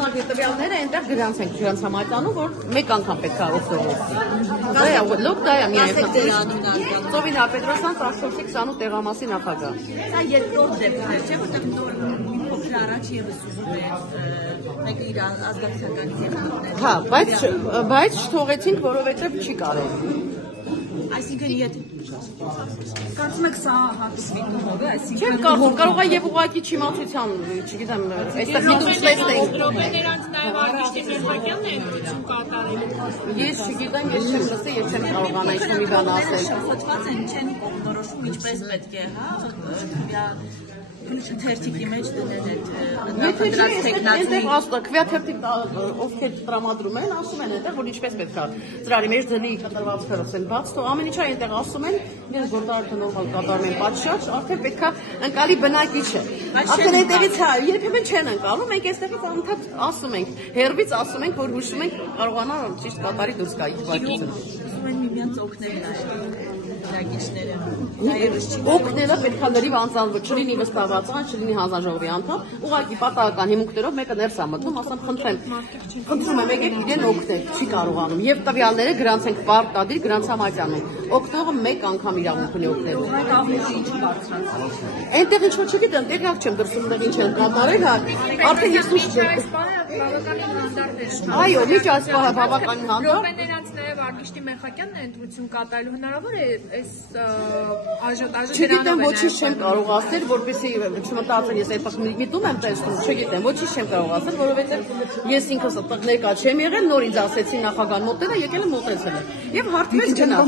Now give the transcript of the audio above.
Արձանագրի տվյալները այնտեղ գրանց ենք համայնանում, որ մեկ անգամ պետք է օգտվողի։ Լոկ դա է միայն Ծովին Պետրոսյան 14-28 տեղամասի նախագահ։ Դա երկրորդ դեպքն է, չէ՞ որտեղ նոր փոքր առաջ եւս ուզում էր մեկը իր ազգացիականից եղել։ Հա, բայց չթողեցինք, որովհետեւ չի կարելի։ Այսինքն եթե կարծում եք սա հատուկ միտումով է, այսինքն Չեմ կարծում, կարող է եւ ուղղակի չիմացության, չգիտեմ, այստեղ միտումսլեստը ենք։ Նրանց նաեւ Արգիշտի Մերհակյանն է ընտրություն կատարել։ Ես չգիտեմ, ես չեմ լսել եւ չեմ կարողանա ինչ-որ մի բան ասել։ շփոթված են, չեն որոշում ինչպես պետք է, հա, թերթիկի մեջ դնել այդ դրած տեխնիկի քվեաթերթիկ ովքեր տրամադրում են, ասում են այնտեղ, որ ինչպես պետք է ծրարի մեջ դնի կտրվածքները ասեն, բաց թող ամեն ինչ այնտեղ ասում են, իրենց գործարքը նորմալ կատարում են պատշաճ, արդեն պետք է ընկալի բնակիչ է։ Արդեն այդտեղից երբեմն չեն ընկալում, մենք այստեղից անընդհատ ասում ենք, հերվից ասում ենք, որ հուշում ենք կարողանա ճիշտ կատարի դուրս գա իր բնակիչը։ ուզում են միմյանց օգնել բնակիչները։ Օգնելը պետք է լրիվ անձանվը, չլինի վստահվածան, չլինի հանձնաժողովի անդամ, ուղղակի պատահական հիմունքներով մեկը ներս է մտնում, ասեմ խնդրում եմ եկեք իրեն օգնել, չի կարողանում։ Եվ տվյալները գրանց ենք պարտադիր գրանց համայնանում։ Օգնողը մեկ անգամ իրավունք ունի օգնելու։ Այնտեղ ինչ որ չգիտեմ, տեղյակ չեմ դրսում դեռ ինչ են կատարել, հա։ Արդեն ես դուրս չեմ։ Այո, միջ այս պահը բավականին հանդարտ։ Նրանց նաև Արգիշտի Մերհակյանն է ընտրություն կատարելու, հնարավոր է այս աժոտաժը Չգիտեմ, ոչինչ չեմ կարող ասել, որպեսզի չմտածեն, ես այդպես միտում եմ տեսնում, չգիտեմ, ոչինչ չեմ կարող ասել, որովհետև ես ինքս այդտեղ ներկա չեմ եղել, նոր ինձ ասեցին նախագահան մոտել է, եկել եմ մոտեցել եմ։ Եվ հարթվեց գնաց։